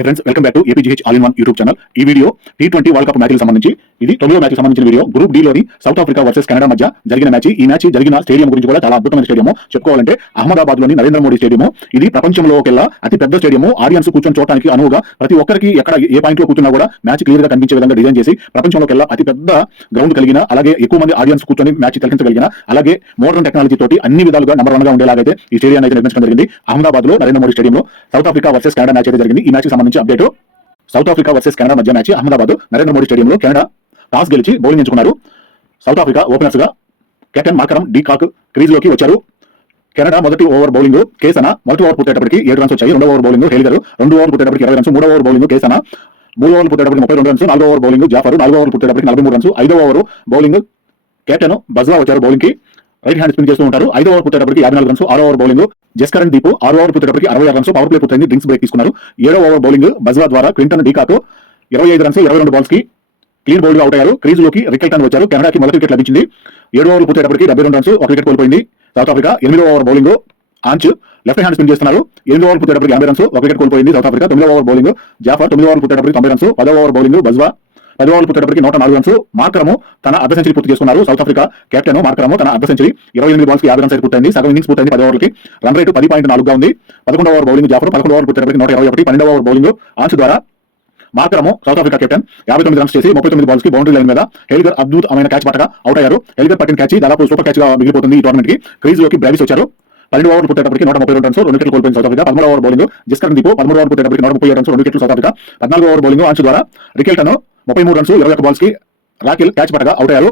Hi friends welcome back to APGH all in one YouTube channel ఈ video T twenty World Cup మ్యాచ్కి సంబంధించి ఇది తొమ్మిదో match సంబంధించిన వీడియో. గ్రూప్ డీలోని సౌత్ ఆఫ్రికా వర్సెస్ కెనడా మధ్య జరిగిన మ్యాచ్ ఈ మ్యాచ్ జరిగిన స్టేడియం గురించి కూడా చాలా అద్భుతమైన స్టేడియం చెప్పుకోవాలంటే అహ్మదాబాద్లోని నరేంద్ర మోడీ స్టేడియం ఇది ప్రపంచంలోకెల్లా అతి పెద్ద స్టేడియం ఆడియన్స్ కూర్చొని చూడడానికి అనువుగా ప్రతి ఒక్కరికి ఎక్కడ ఏ పాయింట్లో కూర్చున్నా కూడా మ్యాచ్ క్లియర్గా కనిపించే విధంగా డిజైన్ చేసి ప్రపంచంలోకెల్లా అతి పెద్ద గ్రౌండ్ కలిగిన అలాగే ఎక్కువ మంది ఆడియన్స్ కూర్చొని మ్యాచ్ తిలకించగలిగిన అలాగే మోడర్న్ టెక్నాలజీ తోటి అన్ని విధాలుగా నెంబర్ వన్గా ఉండేలాగైతే ఈ స్టేడియం అయితే నిర్మించడం జరిగింది. అహ్మదాబాద్లో నరేంద్ర మోడీ స్టేడియంలో South Africa versus Canada match అయితే జరిగింది. ఈ మ్యాచ్ సంబంధించి update. South Africa versus Canada మధ్య మ్యాచ్ అహ్మదాబాద్ నరేంద్ర మోడీ స్టేడియంలో కెనడా టాస్ గెలిచి బౌలింగ్ ఎంచుకున్నారు. సౌత్ ఆఫ్రికా ఓపెనర్స్గా కెప్టెన్ మార్కరం డి కాక్ క్రీజ్లోకి వచ్చారు. కెనడా మొదటి ఓవర్ బౌలింగ్ కేసన మొదటి ఓవర్ పుట్టేటప్పటికి ఏడు రన్స్ వచ్చాయి. రెండో ఓవర్ బౌలింగ్ హేలిగర్ రెండు ఓవర్ పుట్టేటప్పటికి ఇరవై రన్స్ మూడో ఓవర్ బౌలింగ్ కేసన మూడు ఓవర్ పుట్టేటప్పటికి ముప్పై రెండు రన్స్ నాలుగో ఓవర్ బౌలింగ్ జాఫర్ నాలుగో ఓవర్ పుట్టేటప్పటికి నలభై మూడు రన్స్ ఐదో ఓవర్ బౌలింగ్ కెప్టెన్ బజ్లా వచ్చారు బౌలింగ్కి రైట్ హ్యాండ్ స్పిన్ చేస్తూ ఉంటారు. ఐదో ఓవర్ పుట్టేటప్పటికి యాభై నాలుగు రన్స్ ఆరో ఓవర్ బౌలింగ్ జస్కరణ్ దీపు ఆరో ఓవర్ పుట్టేటప్పటికి అరవై ఆరు రన్స్ పవర్ ప్లే పుట్టింది డ్రింక్స్ బ్రేక్ తీసుకున్నారు. ఏడో ఓవర్ బౌలింగ్ బజ్వా ద్వారా క్వింటన్ డీకాకు ఇరవై ఐదు రన్స్ ఇరవై రెండు బాల్స్కి క్లీన్ బౌల్డ్ అవుట్ అయ్యారు క్రీజ్లోకి రికెల్టన్ వచ్చారు. కెనడాకి మొదటి వికెట్ లభించింది. ఏడో ఓవర్ పూర్తయ్యేటప్పటికి డెబ్బై రెండు రన్స్ ఒక వికెట్ కోల్పోయింది. సౌత్ ఆఫ్రికా ఎనిమిదో ఓవర్ బౌలింగ్ ఆంచ్ లెఫ్ట్ హ్యాండ్ స్పిన్ చేస్తున్నారు. ఎనిమిది ఓవర్ పూర్తయ్యేటప్పటికి యాభై రన్స్ ఒక వికెట్ కోల్పోయింది. సౌత్ ఆఫ్రికా తొమ్మిదో ఓవర్ బౌలింగ్ జాఫర్ తొమ్మిదో ఓవర్ పూర్తయ్యేటప్పటికి తొంభై రన్స్ పదో ఓవర్ బౌలింగ్ బజ్వా పది ఓవర్ పూర్తయ్యేటప్పటికి నూట నాలుగు రన్స్ మార్కరము తన అర్ధ సెంచరీ పూర్తి చేసుకున్నారు. సౌత్ ఆఫ్రికా కెప్టెన్ మార్కరము తన అర్ధ సెంచరీ ఇరవై ఎనిమిది బాల్స్కి యాభై రన్స్ అయితే పూర్తయింది సగం ఇన్నింగ్స్ పూర్తయింది పది ఓవర్లకి రన్ రేటు పది పాయింట్ నాలుగుగా ఉంది. పదకొండవ ఓవర్ బౌలింగ్ జాఫర్. పదకొండు ఓవర్ పూర్తయ్యేటప్పటికి నూట ఇరవై ఒకటి. పన్నెండవ ఓవర్ బౌలింగ్ ఆంచ్ ద్వారా మార్కరము సౌత్ ఆఫ్రికా కెప్టెన్ యాభై తొమ్మిది రన్స్ చేసి ముప్పై తొమ్మిది బాల్స్కి బౌండరీ లైన్ మీద హెలిగర్ అద్భుతమైన క్యాచ్ పట్టగా అవుట్ అయ్యారు. హెలిగర్ పట్టిన క్యాచ్ దాదాపు సూపర్ క్యాచ్గా మిగిలిపోతుంది ఈ టోర్నమెంట్కి. క్రీజ్లోకి బ్రావిస్ వచ్చారు. పన్నెండు ఓవర్లు పుట్టేటప్పటికి నూట ముప్పై రెండు రన్స్ రెండు వికెట్లు కోల్పోయింది సౌత్ ఆఫ్రికా పదమూడు ఓవర్ బౌలింగ్ జిస్కర్ దీపు పదమూడు ఓవర్ పుట్టేటప్పటికి నూట ముప్పై రన్స్ రెండు వికెట్లు సౌత్ ఆఫ్రికా పద్నాలుగు ఓవర్ బౌలింగ్ అంచు ద్వారా రికెల్టన్ ముప్పై మూడు రన్స్ ఇరవై ఒక్క బాల్స్కి రాకిల్ క్యాచ్ పట్టగా అవుట్ అయ్యారు.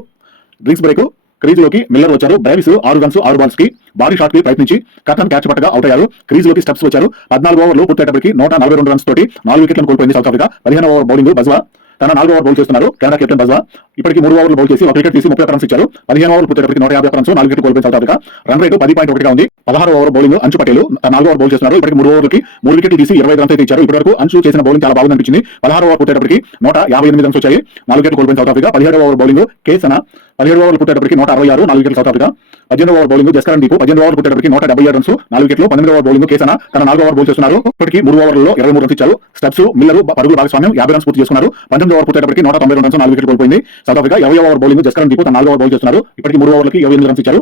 డ్రింక్స్ బ్రేక్ క్రీజ్లోకి మిల్లర్ వచ్చారు. బ్రైవిస్ ఆరు రన్స్ ఆరు బాల్స్కి భారీ షాట్కి ప్రయత్నించి కథన్ క్యాచ్ పట్టగా అవుట్ అయ్యారు. క్రీజ్లోకి స్టెప్స్ వచ్చారు. పద్నాలుగు ఓవర్లు పూర్తయ్యేటప్పటికి నూట నలభై రెండు రన్స్ తోటి నాలుగు వికెట్లను కోల్పోయింది సౌత్ ఆఫ్రికా పదిహేను ఓవర్ బౌలింగ్ బజ్వా తన నాలుగు ఓవర్ బౌల్ చేస్తున్నారు కెనడా కెప్టెన్ బజ్వా ఇప్పటికి మూడు ఓవర్లు బౌల్ చేసి ఒక వికెట్ తీసి ముప్పై రన్స్ ఇచ్చారు పదిహేను ఓవర్లు పూర్తయ్యేటప్పటికి నూట యాభై రన్స్ నాలుగు వికెట్ కోల్పోయిన సౌత్ ఆఫ్రికా రన్ రేటు పది పాయింట్ ఒకటిగా ఉంది. పదహారు ఓవర్ బౌలింగ్ అంచు పటేలు నాలుగు ఓవర్ బౌల్ చేస్తున్నారు ఇప్పటికి మూడు ఓవర్లకి మూడు వికెట్లు తీసి ఇరవై రన్స్ అయితే ఇచ్చారు ఇప్పటివరకు అంచు చేసిన బౌలింగ్ చాలా బాగుంది అనిపించింది. పదహారు ఓవర్ పూర్తయ్యేటప్పటికి నూట యాభై ఎనిమిది రన్స్ వచ్చాయి. నాలుగు వికెట్ కోల్పోయిన సౌత్ ఆఫ్రికా పదిహేడు ఓవర్ బౌలింగ్ కేసన. పదిహేడు ఓవర్లు పుట్టేటప్పటికి నూట అరవై ఆరు నాలుగు వికెట్లు సౌత్ ఆఫ్రికా పద్దెనిమిది ఓవర్ బౌలింగ్ జస్కరణ్ దీపు. పద్దెనిమిది ఓవర్ పుట్టేటప్పటికి నూట డెబ్బై ఏడు రన్స్ నాలుగు వికెట్లు పన్నెండు ఓవర్ బౌలింగ్ కేసన. తన నాలుగు ఓవర్ బౌల్ చేస్తున్నారు ఇప్పటికి మూడు ఓవర్లలో ఇరవై మూడు రన్స్ ఇచ్చారు స్టెప్స్ మిల్లర్ పరుగుల భాగస్వామ్యం యాభై రన్స్ పూర్తి చేసుకున్నారు పంతొమ్మిది ఓవర్ పూర్తయినప్పటికీ నూట తొంభై రెండు రన్స్ నాలుగు వికెట్లు కోల్పోయింది. సౌత్ ఆఫ్రికా ఇరవై ఓవర్ బౌలింగ్ జస్కరణ్ దీపు తన నాలుగు ఓవర్ బౌల్ చేస్తున్నారు ఇప్పటికి మూడు ఓవర్లకి ఇరవై ఎనిమిది రన్స్ ఇచ్చారు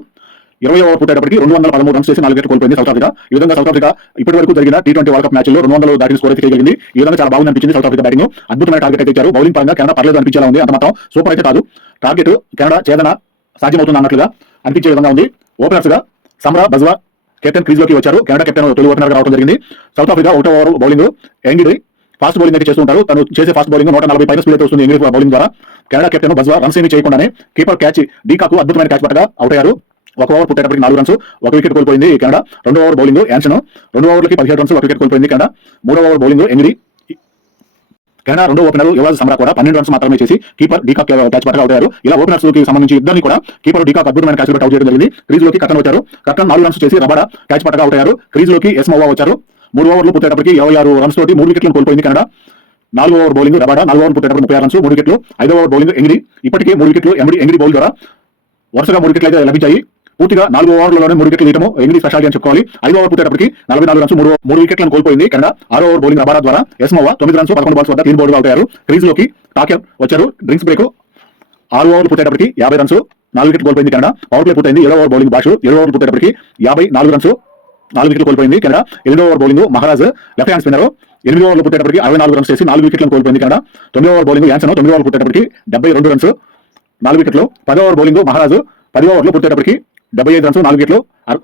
ఇరవై ఓవర్ పూర్తయినప్పటికీ రెండు వందల పదమూడు రన్స్ చేసి నాలుగు వికెట్లు కోల్పోయింది సౌత్ ఆఫ్రికా ఈ విధంగా సౌత్ ఆఫ్రికా ఇప్పటి వరకు జరిగిన టీ ట్వంటీ వరల్డ్ కప్ మ్యాచ్లో రెండు వందల దాటి స్కోర్ అయితే చేయగలిగింది. ఈ విధంగా చాలా బాగుంది అనిపించింది సౌత్ ఆఫ్రికా బ్యాటింగ్ అద్భుతమైన టార్గెట్ అయితే ఇచ్చారు. బౌలింగ్ పరంగా కెనడా పర్లేదు అనిపించేలా ఉంది. అంత మాత్రం సూపర్ అయితే కాదు. టార్గెట్ కెనడా చేదన సాధ్యమవుతుంది అన్నట్లుగా అనిపించే విధంగా ఉంది. ఓపెనర్స్గా సమ్రా బజ్వా కెప్టెన్ క్రీజ్లోకి వచ్చారు. కెనడా కెప్టెన్ తొలి ఓపెనర్ రావడం జరిగింది. సౌత్ ఆఫ్రికా ఒకటో over bowling Ngidi fast bowling అయితే చేస్తుంటారు. తను చేసే ఫాస్ట్ బౌలింగ్ నూట నలభై పైన స్పీడ్ అయితే వస్తుంది ఇంగ్లీష్ బౌలింగ్ ద్వారా. కెనడా కెప్టెన్ బజ్వా రన్స్ ఏమి చేయకుండానే కీపర్ క్యాచ్ డీకాకు అద్భుతమైన క్యాచ్ పట్టగా అవుట్ అయ్యారు. ఒక ఓవర్ పుట్టేటప్పటికి నాలుగు రన్స్ ఒక వికెట్ కోల్పోయింది కెనడా. రెండో ఓవర్ బౌలింగ్ యాన్సన్ రెండు ఓవర్లకి పదిహేడు రన్స్ ఒక వికెట్ కోల్పోయింది కెనడా. మూడో ఓవర్ బౌలింగ్ ఎనిమిది కెనడా రెండు ఓపెనర్ యువరాజ్ సమరా కూడా పన్నెండు రన్స్ మాత్రమే చేసి కీపర్ డీకాక్ క్యాచ్ పట్టగా అవుట్ అయ్యారు. ఇలా ఓపెనర్స్కి సంబంధించి ఇద్దరిని కూడా కీపర్ డీకాక్ అద్భుతమైన క్యాచ్ పట్టి అవుట్ చేయడం జరిగింది. క్రీజ్లోకి కట్టన్ వచ్చారు. కట్టన్ నాలుగు రన్స్ చేసి రబడా క్యాచ్ పట్టగా అవుట్ అయ్యారు. క్రీజ్లోకి ఎస్మోవా వచ్చారు. మూడు ఓవర్లు పుట్టేటప్పటికి ఇరవై ఆరు రన్స్ తోటి మూడు వికెట్లను కోల్పోయింది కెనడా. నాలుగు ఓవర్ బౌలింగ్ రబాడా నాలుగు ఓవర్ పుట్టేటప్పుడు ముప్పై ఆరు రన్స్ మూడు వికెట్లు ఐదో ఓవర్ బౌలింగ్ ఎంగిడి. ఇప్పటికే మూడు వికెట్లు ఎంగిడి ఎంగిడి బౌల్ ద్వారా వరుసగా మూడు వికెట్లు అయితే లభించాయి. పూర్తిగా నాలుగు ఓవర్లలోనే మూడు వికెట్లు తీయడం ఎనిమిది స్పెషాలిటీ అని చెప్పుకోవాలి. ఐదు ఓవర్ పుట్టేటప్పటికి నలభై నాలుగు రన్స్ మూడు మూడు వికెట్లను కోల్పోయింది కెనడా. ఆరో ఓవర్ బౌలింగ్ రబాడా ద్వారా ఎస్మోవా తొమ్మిది రన్స్ పదకొండు బాల్స్ వద్ద తీరు బౌల్డ్ అవుతారు క్రీజ్లోకి వచ్చారు. Drinks break. ఆరు ఓవర్లు పుట్టేటప్పటికి యాభై రన్స్ నాలుగు వికెట్లు కోల్పోయింది కెనడా. పవర్ ప్లే పూర్తయింది. ఏడో ఓవర్ బౌలింగ్ బాషు ఏడో ఓవర్ పుట్టేటప్పటికి యాభై నాలుగు రన్స్ నాలుగు వికెట్లు కోల్పోయింది కెనడా. ఎనిమిదో over bowling Maharaj left hand spinner. ఎనిమిది ఓవర్లు పుట్టేటప్పటికి అరవై నాలుగు రన్స్ చేసి నాలుగు వికెట్లను కోల్పోయింది కెనడా. తొమ్మిది ఓవర్ బౌలింగ్ యాన్సన్ తొమ్మిది ఓవర్లు పుట్టేటప్పటికి డెబ్బై రెండు రన్స్. నాలుగు వికెట్లు. పదో ఓవర్ బౌలింగ్ మహారాజు పది ఓవర్లు పుట్టేటప్పటికి డెబ్బై ఐదు రన్స్ నాలుగు వికెట్లు.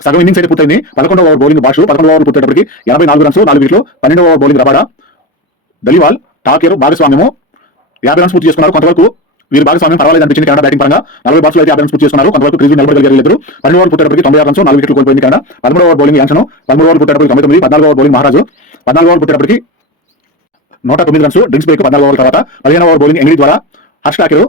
సగం ఇన్నింగ్స్ అయితే పూర్తయింది. పదకొండో ఓవర్ బౌలింగ్ బాషు పదకొండు ఓవర్లు పుట్టేటప్పటికి ఎనభై నాలుగు రన్స్ నాలుగు వికెట్లు. పన్నెండో over bowling Rabada. Dhaliwal Thaker భాగస్వామ్యము. యాభై రన్స్ పూర్తి చేసుకున్నారు కొంతవరకు. వీరు భాగస్వామ్యం పర్వాలేదు అనిపించింది. కెనడా బ్యాటింగ్ పరంగా నలభై బాల్స్ అయితే యాభై పూర్తి చేసుకున్నారు కొంతవరకు క్రీజ్ నిలబడగలిగారు ఇద్దరు పన్నెండు ఓవర్ పుట్టేటప్పటికి తొంభై ఆరు రన్స్ నాలుగు వికెట్లు కోల్పోయింది కెనడా. పదమూడు ఓవర్ బౌలింగ్ యాన్సన్ పదమూడు ఓవర్ పుట్టేటప్పటికి తొంభై తొమ్మిది పద్నాలుగు ఓవర్ బౌలింగ్ మహారాజు. పద్నాలుగు ఓవర్ పుట్టేటప్పటికి నూట తొమ్మిది రన్స్ డ్రింక్స్ బ్రేక్ పద్నాలుగు ఓవర్ తర్వాత పదిహేను ఓవర్ బౌలింగ్ ఎంగిడి ద్వారా హర్ష్ టాకెరు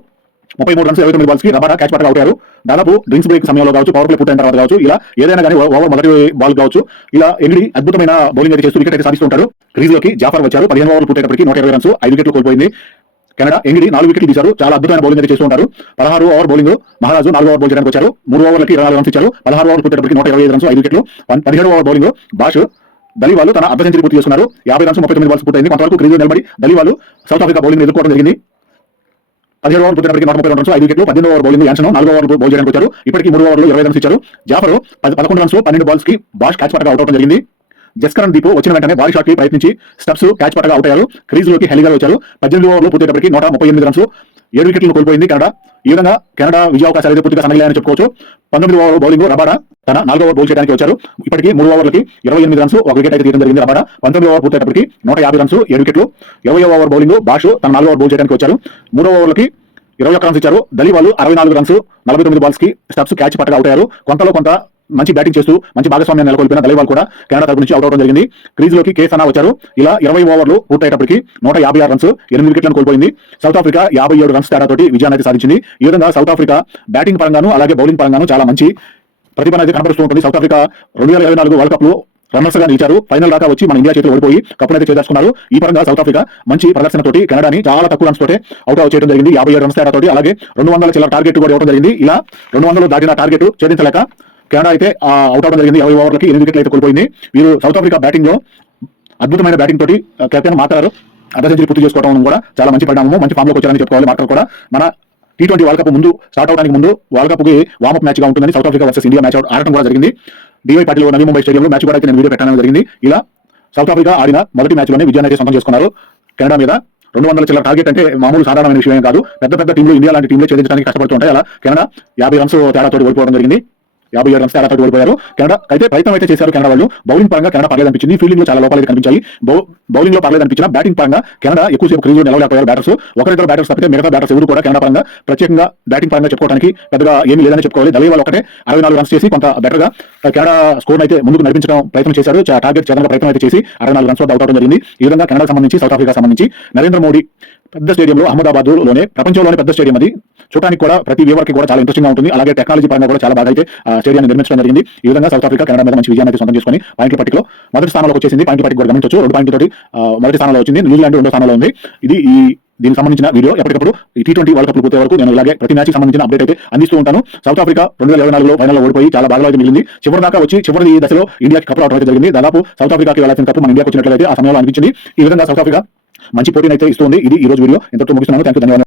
ముప్పై మూడు రన్స్ ఇరవై తొమ్మిది బాల్స్కి రబాడా క్యాచ్ పట్టగా అవుతారు దాదాపు డ్రింక్స్ బ్రేక్ సమయంలో కావచ్చు పవర్ ప్లే పూర్తయిన తర్వాత కావచ్చు ఇలా ఏదైనా కానీ ఓవర్ మొదటి బాల్ కావచ్చు ఇలా ఎంగిడి అద్భుతమైన బౌలింగ్ అయితే చేస్తూ వికెట్ అయితే సాధిస్తుంటారు క్రీజ్లోకి జాఫర్ వచ్చారు. పదిహేను ఓవర్లు పుట్టేటప్పటికి నూట ఇరవై రన్స్ ఐదు వికెట్లు కోల్పోయింది. కెనడా ఎంగిడి నాలుగు వికెట్లు తీశారు చాలా అద్భుతమైన బౌలింగ్ అయితే చేస్తూ ఉంటారు. పదహారు ఓవర్ బౌలింగ్ మహారాజు నాలుగు ఓవర్ బౌల్ చేయడానికి వచ్చారు. మూడు ఓవర్లకి ఇరవై నాలుగు రన్స్ ఇచ్చారు. పదహారు ఓవర్ పుట్టేటప్పటికి నూట ఇరవై ఐదు రన్స్ ఐదు వికెట్లు. పదిహేడు ఓవర్ బౌలింగ్ బాష్ దళి వాళ్ళు తన అర్ధ సెంచరీ పూర్తి చేసుకున్నారు. యాభై రన్స్ ముప్పై తొమ్మిది బాల్స్ పూర్తయింది. కొంతవరకు క్రీజు నిలబడి దళి వాళ్ళు సౌత్ ఆఫ్రికా బౌలింగ్ ఎదుర్కోవడం జరిగింది. పదిహేడు ఓవర్ పుట్టినప్పటికీ నూట ముప్పై రెండు రన్స్ ఐదు వికెట్లు. పద్దెనిమిది ఓవర్ బౌలింగ్ యాన్సన్ నాలుగు ఓవర్ బౌల్ చేయడానికి వచ్చారు. ఇప్పటికి మూడు ఓవర్లు ఇరవై రన్స్ ఇచ్చారు. జాఫర్ పదకొండు రన్స్ పన్నెండు బాల్స్కి బాష్ క్యాచ్ పట్టగా అవుట్ అవడం జరిగింది. జస్కరణ్ దీపు వచ్చిన వెంటనే బాడీ షాట్కి ప్రయత్నించి స్టెప్స్ క్యాచ్ పట్టగా అవుట్ అయ్యారు క్రీజ్లోకి హెలిగా వచ్చారు. పద్దెనిమిది ఓవర్లు పూర్తయ్యేటప్పటికి నూట ముప్పై ఎనిమిది రన్స్ ఏడు వికెట్లు కోల్పోయింది కెనడా. ఈ విధంగా కెనడా విజయ అవకాశాలు అయితే పూర్తిగా సన్నగిలాయని చెప్పుకోవచ్చు. పంతొమ్మిది ఓవర్ బౌలింగ్ రబాడా తన నాలుగో ఓవర్ బౌల్ చేయడానికి వచ్చారు. ఇప్పటికి మూడు ఓవర్లకి ఇరవై ఎనిమిది రన్స్ ఒక వికెట్ అయితే తీయడం జరిగింది రబాడా. పంతొమ్మిది ఓవర్ పూర్తయ్యేటప్పటికి నూట యాభై రన్స్ ఏడు వికెట్లు ఇరవై ఓవర్ బౌలింగ్ బాషు తన నాలుగో ఓవర్ బౌల్ చేయడానికి వచ్చారు. మూడో ఓవర్లకి ఇరవై ఒక్క రన్స్ ఇచ్చారు. దళివాలు అరవై నాలుగు రన్స్ నలభై తొమ్మిది బాల్స్కి స్టెప్స్ క్యాచ్ పట్టగా అవుట్ అయ్యారు కొంతలో కొంత మంచి బ్యాటింగ్ చేస్తూ మంచి భాగస్వామ్యం నెలకొల్పిన దళివాల్ కూడా కెనడా తరపు నుంచి అవుట్ అవడం జరిగింది. క్రీజ్లోకి కే సనా వచ్చారు. ఇలా ఇరవై ఓవర్లు పూర్తయ్యేటప్పటికి నూట యాభై ఆరు రన్స్ ఎనిమిది వికెట్లను కోల్పోయింది. సౌత్ ఆఫ్రికా యాభై ఏడు రన్స్ తేడాతోటి విజయాన్ని అయితే సాధించింది. ఈ విధంగా సౌత్ ఆఫ్రికా బ్యాటింగ్ పరంగాను అలాగే బౌలింగ్ పరంగాను చాలా మంచి ప్రతిభ అనేది కనబరుస్తూ ఉంటుంది. సౌత్ ఆఫ్రికా రెండు వేల ఇరవై నాలుగు వరల్డ్ కప్లో రన్నర్స్గా నిలిచారు. ఫైనల్ దాకా వచ్చి మన ఇండియా చేతులు ఓడిపోయి కప్పులు అయితే చేదర్చుకున్నారు ఈ పరంగా సౌత్ ఆఫ్రికా మంచి ప్రదర్శనతోటి కెనడాని చాలా తక్కువ రన్స్ తోటి అవుట్ అవుట్ చేయడం జరిగింది. యాభై ఏడు రన్స్ తేడాతోటి అలాగే రెండు వందల చిల్లర టార్గెట్ కూడా ఇవ్వడం జరిగింది. ఇలా రెండు వందలు దాటిన టార్గెట్ ఛేదించలేక కెనడా అయితే అవుట్ అవడం జరిగింది. ఇరవై ఓవర్లకి ఎనిమిది వికెట్లు అయితే కోల్పోయింది. వీరు సౌత్ ఆఫ్రికా బ్యాటింగ్లో అద్భుతమైన బ్యాటింగ్ తోటి కెప్టెన్ మాట్లాడారు. అర్ధ సెంచరీ పూర్తి చేసుకోవడం కూడా చాలా మంచి పరిణామము మంచి ఫామ్లోకి వచ్చారని చెప్పుకోవాలి మాట్లాడు కూడా. మన టీ ట్వంటీ వరల్డ్ కప్ ముందు స్టార్ట్ అవడానికి ముందు వరల్డ్ కప్కి మ్యాచ్గా మ్యాచ్గా ఉంటుందని South Africa versus India match ఆడటం కూడా జరిగింది. డివై పాటిల్ నవీ ముంబై స్టేడియంలో మ్యాచ్ కూడా అయితే నేను వీడియో పెట్టడం జరిగింది. ఇలా సౌత్ ఆఫ్రికా ఆడిన మొదటి మ్యాచ్లోనే విజయాన్ని అయితే సొంతం చేసుకున్నారు. కెనడా మీద రెండు వందల చిల్లర టార్గెట్ అంటే మామూలు సాధారణమైన విషయం ఏం కాదు. పెద్ద పెద్ద టీంలు ఇండియా లాంటి టీంలో ఛేదించడానికి కష్టపడుతుంటాయి. అలా కెనడా యాభై రన్స్ తేడాతో ఓడిపోవడం జరిగింది. యాభై ఏడు రన్స్ తేడాతో ఓడిపోయారు. కెనడా అయితే ప్రయత్నం అయితే చేశారు కెనడా వాళ్ళు. బౌలింగ్ పరంగా కెనడా పర్లేదు అనిపించింది ఫీల్డింగ్లో చాలా లోపాలు కనిపించాయి. బౌలింగ్లో పర్లేదు అనిపించిన బ్యాటింగ్ పరంగా కెనడా ఎక్కువసేపు క్రీజ్ నిలవలేకపోయారు బ్యాటర్స్ ఒకరిద్దరు బ్యాటర్స్ తప్పితే మిగతా బ్యాటర్స్ ఎవరు కూడా కెనడా పరంగా ప్రత్యేకంగా బ్యాటింగ్ పరంగా చెప్పుకోవడానికి పెద్దగా ఏమీ లేదని చెప్పుకోవాలి. దళీ వాళ్ళు ఒకటే అరవై నాలుగు రన్స్ చేసి కొంత బెటర్గా కెనడా స్కోర్ అయితే ముందుకు నడిపించడం ప్రయత్నం చేశారు. టార్గెట్ చేయాలని ప్రయత్నం అయితే చేసి అరవై నాలుగు రన్స్ వద్ద అవుట్ అవడం జరిగింది. ఈ విధంగా కెనడా సంబంధించి సౌత్ ఆఫ్రికా సంబంధించి నరేంద్ర మోడీ పెద్ద స్టేడియంలో అహ్మదాబాద్లోనే ప్రపంచంలోనే పెద్ద స్టేడియం అది. చూడడానికి కూడా ప్రతి వ్యూవర్కి కూడా చాలా ఇంట్రెస్టింగ్గా ఉంటుంది. అలాగే టెక్నాలజీ పరంగా కూడా చాలా బాగా అయితే స్టేడియాన్ని నిర్మించడం జరిగింది. ఈ విధంగా సౌత్ ఆఫ్రికా కెనడా మీద మంచి విజయాన్ని అయితే సొంతం చేసుకుని పాయింట్ల పట్టికలో మొదటి స్థానంలోకి వచ్చేసింది. పాయింట్ల పట్టిక కూడా గమనించవచ్చు. రెండు పాయింట్ల తోటి మొదటి స్థానంలో వచ్చింది. న్యూజిలాండ్ రెండో స్థానంలో ఉంది. ఇది ఈ దీనికి సంబంధించిన వీడియో. ఎప్పటికప్పుడు ఈ టీ ట్వంటీ వరల్డ్ కప్ పూర్తి వరకు నేను ఇలాగే ప్రతి మ్యాచ్ సంబంధించిన అప్డేట్ అయితే అందిస్తూ ఉంటాను. సౌత్ ఆఫ్రికా రెండు వేల ఇరవై నాలుగులో ఫైనల్ ఓడిపోయి చాలా బాగా అయితే మిగిలింది. చివరి దాకా వచ్చి చివరి దశలో ఇండియాకి కప్ రావడం అయితే జరిగింది. దాదాపు సౌత్ ఆఫ్రికాకి వెళ్ళాల్సిన కప్పు మన ఇండియాకి వచ్చినట్లయితే ఆ సమయంలో అనిపించింది. ఈ విధంగా సౌత్ ఆఫ్రికా మంచి పోటీని అయితే ఇస్తుంది. ఇది ఈ రోజు వీడియో. ఎంతో ముగిస్తున్నాను. థ్యాంక్ యూ ధన్యవాదాలు.